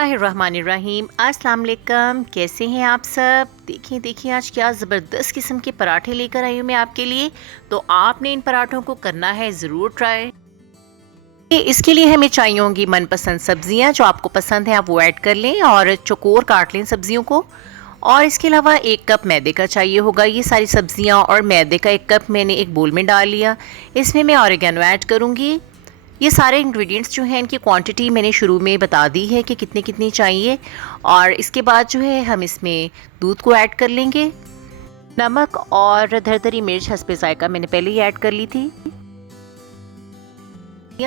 बिस्मिल्लाहिर्रहमानिर्रहीम। अस्सलाम वालेकुम। कैसे हैं आप सब? देखिए आज क्या ज़बरदस्त किस्म के पराठे लेकर आई हूँ मैं आपके लिए। तो आपने इन पराठों को करना है ज़रूर ट्राई। इसके लिए हमें चाहिए होंगी मनपसंद सब्जियां, जो आपको पसंद है आप वो ऐड कर लें और चौकोर काट लें सब्जियों को। और इसके अलावा 1 कप मैदे का चाहिए होगा। ये सारी सब्जियां और मैदे का 1 कप मैंने एक बोल में डाल लिया। इसमें मैं ऑरिगेनो ऐड करूँगी। ये सारे इंग्रेडिएंट्स जो हैं इनकी क्वांटिटी मैंने शुरू में बता दी है कि कितनी कितनी चाहिए। और इसके बाद जो है हम इसमें दूध को ऐड कर लेंगे। नमक और दरदरी मिर्च हस्बे ज़ायका मैंने पहले ही ऐड कर ली थी।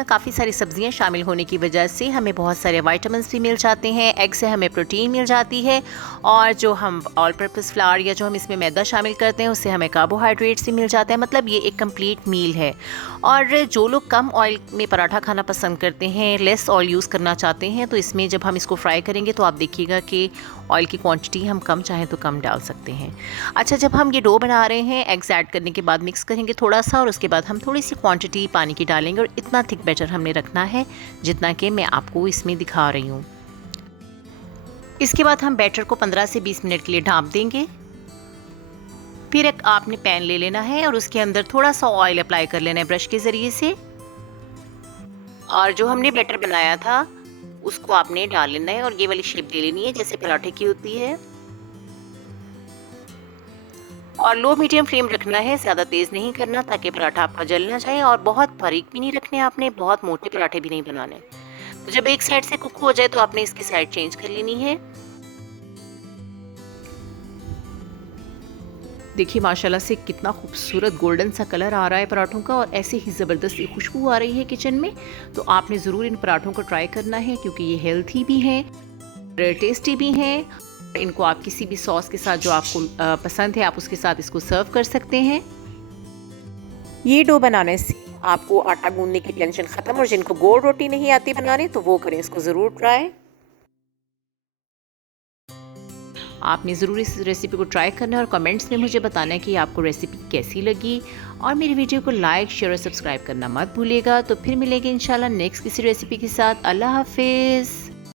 काफ़ी सारी सब्जियां शामिल होने की वजह से हमें बहुत सारे विटामिन्स भी मिल जाते हैं। एग से हमें प्रोटीन मिल जाती है और जो हम ऑल पर्पस फ्लावर या जो हम इसमें मैदा शामिल करते हैं उससे हमें कार्बोहाइड्रेट्स भी मिल जाते हैं। मतलब ये एक कंप्लीट मील है। और जो लोग कम ऑयल में पराठा खाना पसंद करते हैं, लेस ऑयल यूज़ करना चाहते हैं, तो इसमें जब हम इसको फ्राई करेंगे तो आप देखिएगा कि ऑयल की क्वांटिटी हम कम चाहें तो कम डाल सकते हैं। अच्छा, जब हम ये डो बना रहे हैं, एग्स ऐड करने के बाद मिक्स करेंगे थोड़ा सा और उसके बाद हम थोड़ी सी क्वांटिटी पानी की डालेंगे और इतना थिक बैटर हमने रखना है जितना कि मैं आपको इसमें दिखा रही हूँ। इसके बाद हम बैटर को 15 से 20 मिनट के लिए ढाँप देंगे। फिर एक आपने पैन ले लेना है और उसके अंदर थोड़ा सा ऑयल अप्लाई कर लेना है ब्रश के ज़रिए से। और जो हमने बैटर बनाया था उसको आपने डाल लेना है और ये वाली शेप दे लेनी है जैसे पराठे की होती है। और लो मीडियम फ्लेम रखना है, ज़्यादा तेज़ नहीं करना ताकि पराठा आपका जल ना जाए। और बहुत बारीक भी नहीं रखने आपने, बहुत मोटे पराठे भी नहीं बनाने। तो जब एक साइड से कुक हो जाए तो आपने इसकी साइड चेंज कर लेनी है। देखिए माशाल्लाह से कितना खूबसूरत गोल्डन सा कलर आ रहा है पराठों का और ऐसे ही ज़बरदस्त खुशबू आ रही है किचन में। तो आपने ज़रूर इन पराठों को ट्राई करना है क्योंकि ये हेल्थी भी हैं, टेस्टी भी हैं। इनको आप किसी भी सॉस के साथ जो आपको पसंद है आप उसके साथ इसको सर्व कर सकते हैं। ये डो बनाने से आपको आटा गूंदने की टेंशन ख़त्म। और जिनको गोल रोटी नहीं आती बनाने तो वो करें, इसको ज़रूर ट्राई। आपने ज़रूर इस रेसिपी को ट्राई करना है और कमेंट्स में मुझे बताना है कि आपको रेसिपी कैसी लगी। और मेरी वीडियो को लाइक, शेयर और सब्सक्राइब करना मत भूलिएगा। तो फिर मिलेंगे इंशाल्लाह नेक्स्ट किसी रेसिपी के साथ। अल्लाह हाफिज़।